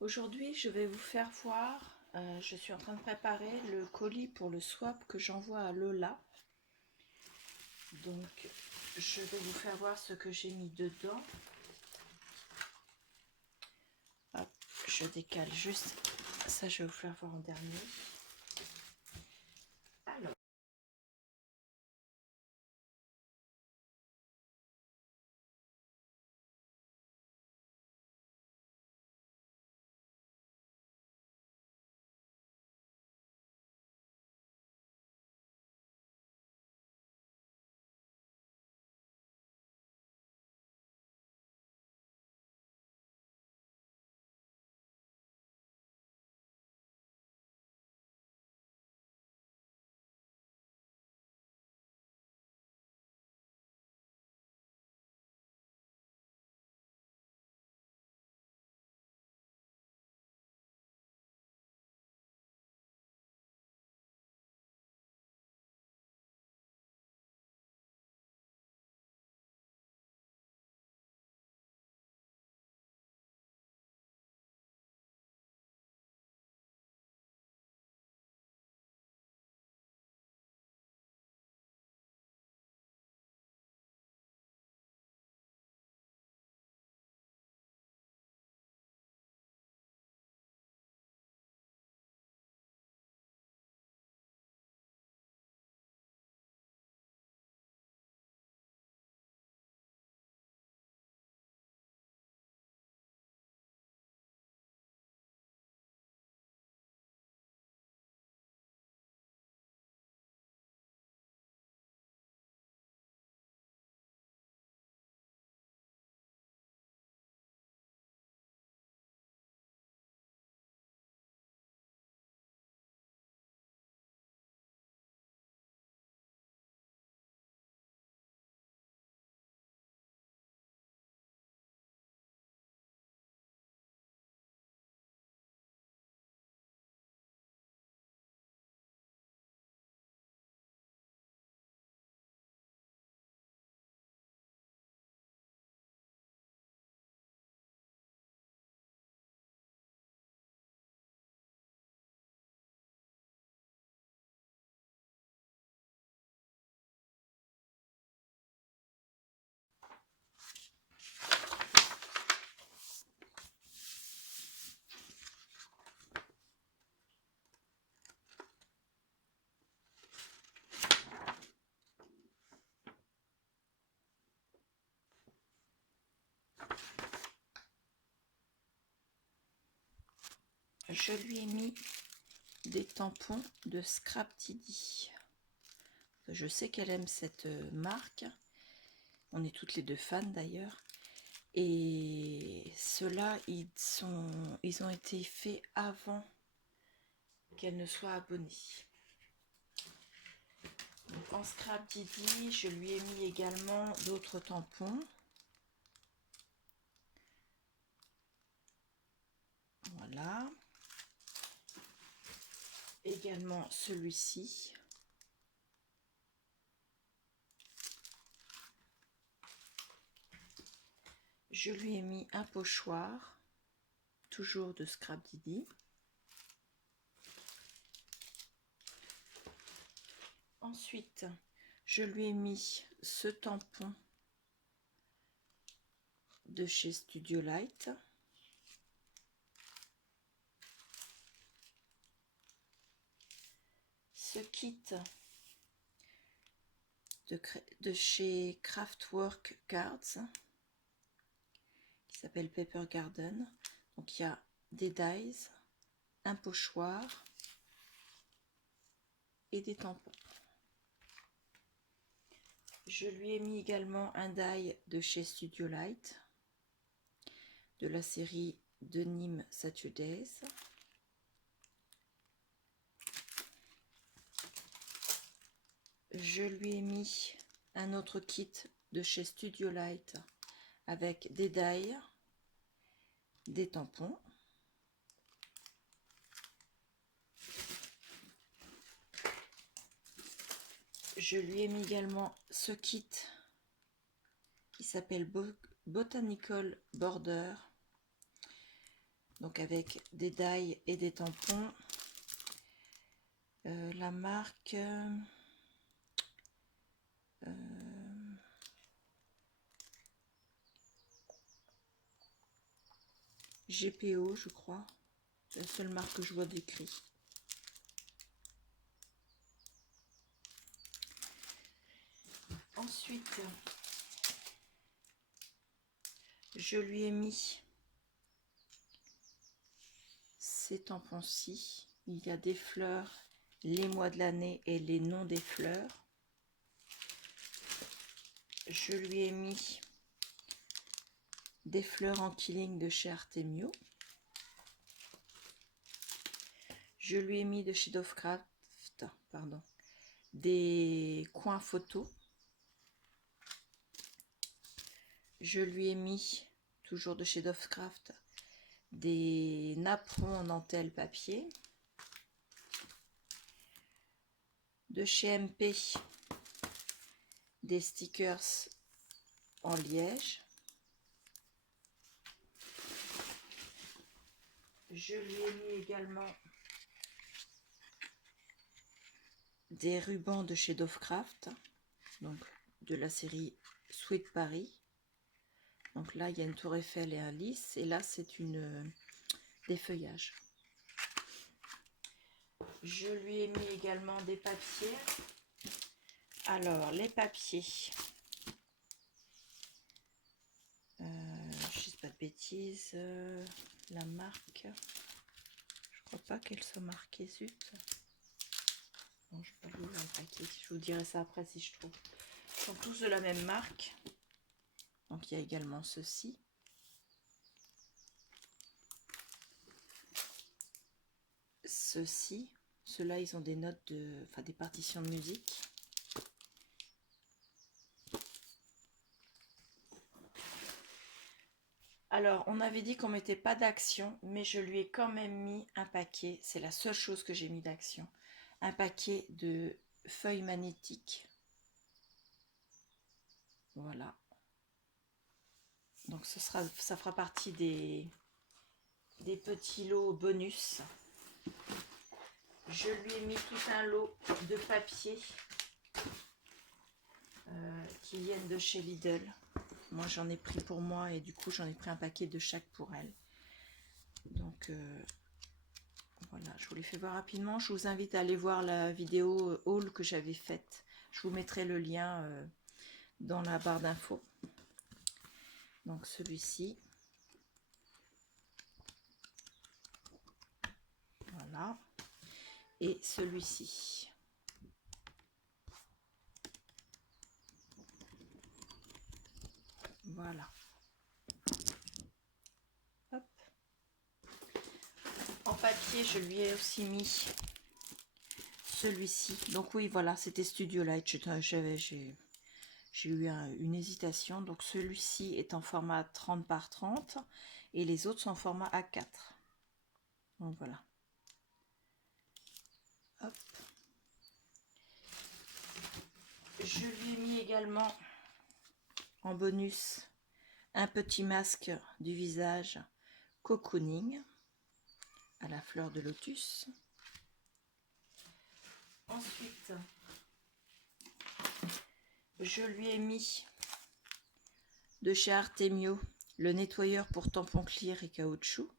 Aujourd'hui, je vais vous faire voir, je suis en train de préparer le colis pour le swap que j'envoie à Lola. Donc, je vais vous faire voir ce que j'ai mis dedans. Hop, je décale juste, ça je vais vous faire voir en dernier. Alors, je lui ai mis des tampons de Scrap Didi. Je sais qu'elle aime cette marque. On est toutes les deux fans d'ailleurs. Et ceux-là, ils ont été faits avant qu'elle ne soit abonnée. Donc, en Scrap Didi, je lui ai mis également d'autres tampons. Voilà. Également celui-ci. Je lui ai mis un pochoir, toujours de Scrap Didi. Ensuite, je lui ai mis ce tampon de chez Studio Light. Ce kit de chez Craftwork Cards qui s'appelle Paper Garden. Donc il y a des dies, un pochoir et des tampons. Je lui ai mis également un die de chez Studio Light de la série Denim Saturdays. Je lui ai mis un autre kit de chez Studio Light avec des dies, des tampons. Je lui ai mis également ce kit qui s'appelle Botanical Border Donc avec des die et des tampons. La marque GPO, je crois. C'est la seule marque que je vois décrit. Ensuite, je lui ai mis ces tampons-ci. Il y a des fleurs, les mois de l'année et les noms des fleurs. Je lui ai mis des fleurs en killing de chez Artemio. Je lui ai mis de chez Dovecraft, pardon, des coins photos. Je lui ai mis, toujours de chez Dovecraft, des napperons en dentelle papier. De chez MP, des stickers en liège. Je lui ai mis également des rubans de chez Dovecraft, donc de la série Sweet Paris. Donc là, il y a une tour Eiffel et un lys, et là, c'est des feuillages. Je lui ai mis également des papiers. Alors, les papiers, je ne dis pas de bêtises, la marque, je crois pas qu'elle soit marquée, zut. Non, je ne vais pas l'ouvrir le paquet, je vous dirai ça après si je trouve. Ils sont tous de la même marque. Donc il y a également ceci. Ceux-ci, ceux-là, ils ont des notes des partitions de musique. Alors, on avait dit qu'on mettait pas d'action, mais je lui ai quand même mis un paquet. C'est la seule chose que j'ai mis d'action. Un paquet de feuilles magnétiques. Voilà. Donc ça fera partie des petits lots bonus. Je lui ai mis tout un lot de papier qui viennent de chez Lidl. Moi j'en ai pris pour moi et du coup j'en ai pris un paquet de chaque pour elle. Donc voilà, je vous les fais voir rapidement. Je vous invite à aller voir la vidéo haul que j'avais faite. Je vous mettrai le lien dans la barre d'infos. Donc celui-ci. Voilà. Et celui-ci. Voilà. Hop. En papier, je lui ai aussi mis celui-ci. Donc oui, voilà, c'était Studio Light. J'ai eu une hésitation. Donc celui-ci est en format 30 par 30 et les autres sont en format A4. Donc voilà. Hop. Je lui ai mis également en bonus un petit masque du visage cocooning à la fleur de lotus. Ensuite, je lui ai mis de chez Artemio le nettoyeur pour tampons clear et caoutchouc.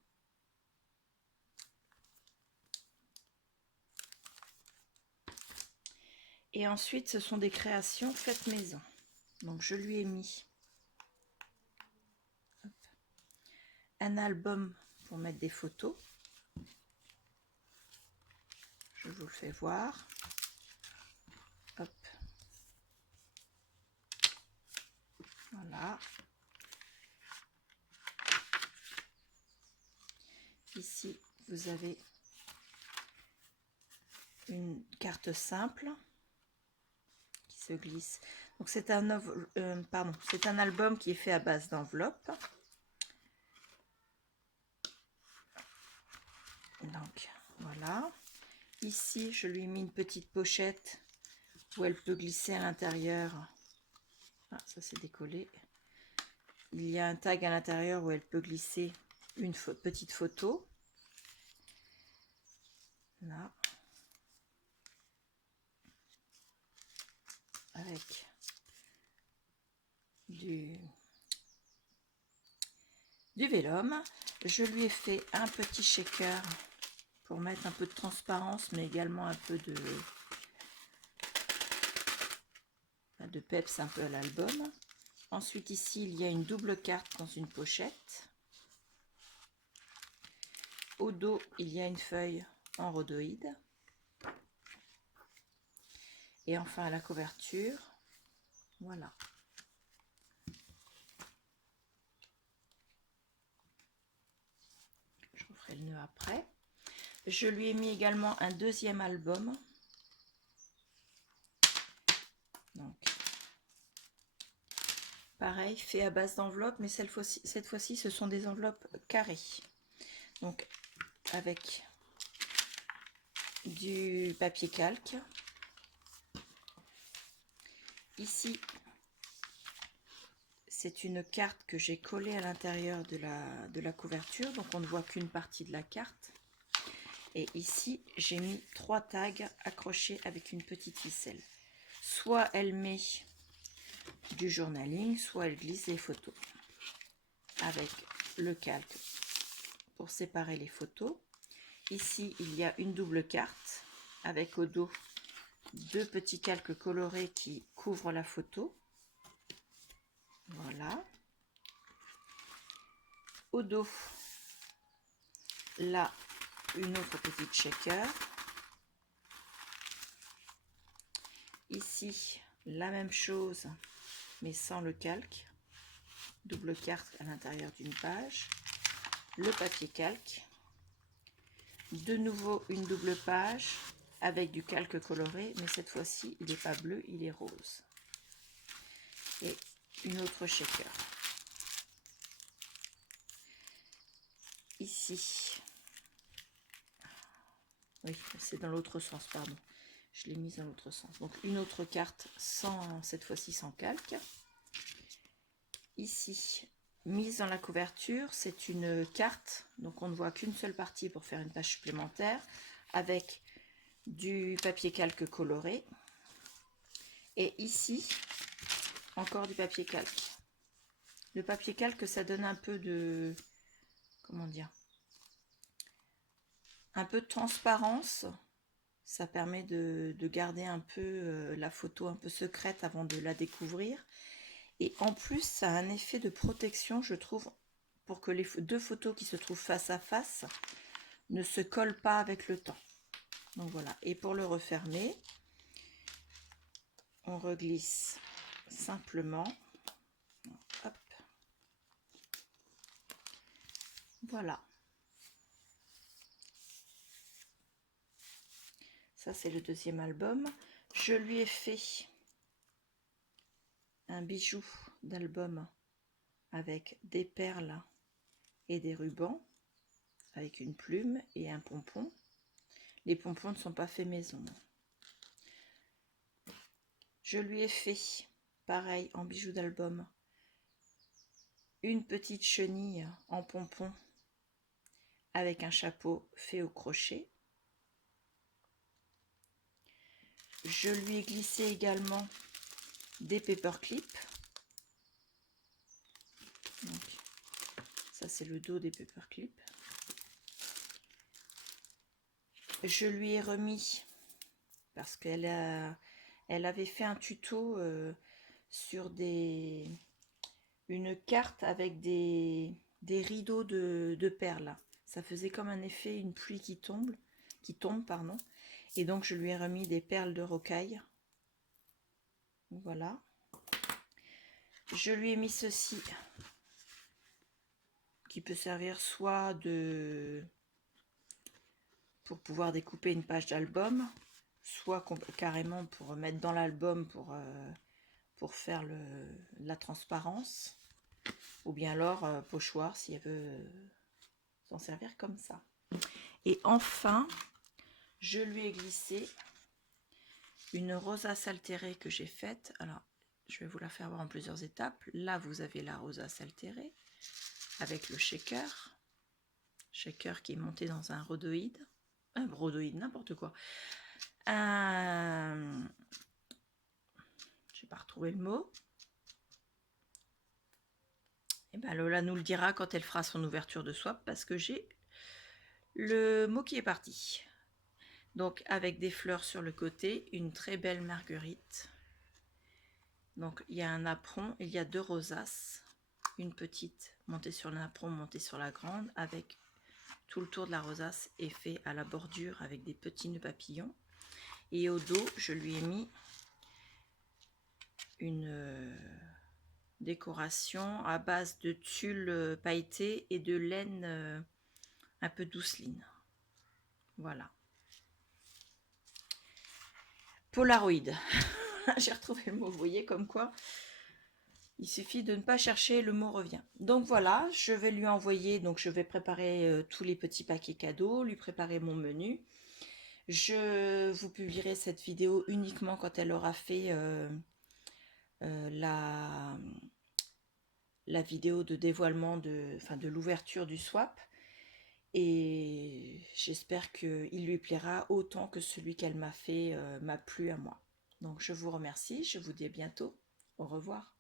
Et ensuite, ce sont des créations faites maison. Donc, je lui ai mis un album pour mettre des photos. Je vous le fais voir. Hop. Voilà. Ici, vous avez une carte simple qui se glisse. Donc, c'est un album qui est fait à base d'enveloppe. Donc, voilà. Ici, je lui ai mis une petite pochette où elle peut glisser à l'intérieur. Ah, ça c'est décollé. Il y a un tag à l'intérieur où elle peut glisser une petite photo. Là. Avec du vélum. Je lui ai fait un petit shaker pour mettre un peu de transparence, mais également un peu de peps un peu à l'album. Ensuite ici il y a une double carte dans une pochette. Au dos il y a une feuille en rhodoïde. Et enfin à la couverture, voilà. Je referai le nœud après. Je lui ai mis également un deuxième album. Donc, pareil, fait à base d'enveloppe, mais cette fois-ci, ce sont des enveloppes carrées. Donc, avec du papier calque. Ici, c'est une carte que j'ai collée à l'intérieur de la couverture, donc on ne voit qu'une partie de la carte. Et ici, j'ai mis 3 tags accrochés avec une petite ficelle. Soit elle met du journaling, soit elle glisse les photos. Avec le calque pour séparer les photos. Ici, il y a une double carte avec au dos 2 petits calques colorés qui couvrent la photo. Voilà. Au dos, là, une autre petite shaker. Ici, la même chose, mais sans le calque. Double carte à l'intérieur d'une page. Le papier calque. De nouveau, une double page avec du calque coloré, mais cette fois-ci, il n'est pas bleu, il est rose. Et une autre shaker. Ici, oui, c'est dans l'autre sens, pardon. Je l'ai mise dans l'autre sens. Donc une autre carte, sans, cette fois-ci sans calque. Ici, mise dans la couverture, c'est une carte. Donc on ne voit qu'une seule partie pour faire une page supplémentaire. Avec du papier calque coloré. Et ici, encore du papier calque. Le papier calque, ça donne un peu de... Comment dire? Un peu de transparence. Ça permet de garder un peu la photo un peu secrète avant de la découvrir. Et en plus, ça a un effet de protection, je trouve, pour que les 2 photos qui se trouvent face à face ne se collent pas avec le temps. Donc voilà. Et pour le refermer, on reglisse simplement. Hop. Voilà. Ça, c'est le deuxième album. Je lui ai fait un bijou d'album avec des perles et des rubans, avec une plume et un pompon. Les pompons ne sont pas faits maison. Je lui ai fait, pareil, en bijou d'album, une petite chenille en pompon avec un chapeau fait au crochet. Je lui ai glissé également des paperclips. Donc, ça c'est le dos des paperclips. Je lui ai remis, parce qu'elle avait fait un tuto sur une carte avec des rideaux de perles. Ça faisait comme un effet, une pluie qui tombe, pardon. Et donc je lui ai remis des perles de rocaille. Voilà. Je lui ai mis ceci, qui peut servir soit pour pouvoir découper une page d'album, soit carrément pour mettre dans l'album pour faire la transparence, ou bien alors pochoir si elle veut s'en servir comme ça. Et enfin, je lui ai glissé une rosace altérée que j'ai faite. Alors, je vais vous la faire voir en plusieurs étapes. Là, vous avez la rosace altérée avec le shaker. shaker qui est monté dans un rhodoïde. Un rhodoïde, n'importe quoi. Je n'ai pas retrouvé le mot. Et ben Lola nous le dira quand elle fera son ouverture de swap parce que j'ai le mot qui est parti. Donc avec des fleurs sur le côté, une très belle marguerite. Donc il y a un apron, il y a 2 rosaces, une petite montée sur l'apron, montée sur la grande, avec tout le tour de la rosace est fait à la bordure avec des petits nœuds papillons. Et au dos, je lui ai mis une décoration à base de tulle pailletée et de laine un peu douceline. Voilà. Polaroid. J'ai retrouvé le mot, vous voyez comme quoi il suffit de ne pas chercher, le mot revient. Donc voilà, je vais lui envoyer, donc je vais préparer tous les petits paquets cadeaux, lui préparer mon menu. Je vous publierai cette vidéo uniquement quand elle aura fait la vidéo de dévoilement de l'ouverture du swap. Et j'espère qu'il lui plaira autant que celui qu'elle m'a fait m'a plu à moi. Donc je vous remercie, je vous dis à bientôt. Au revoir.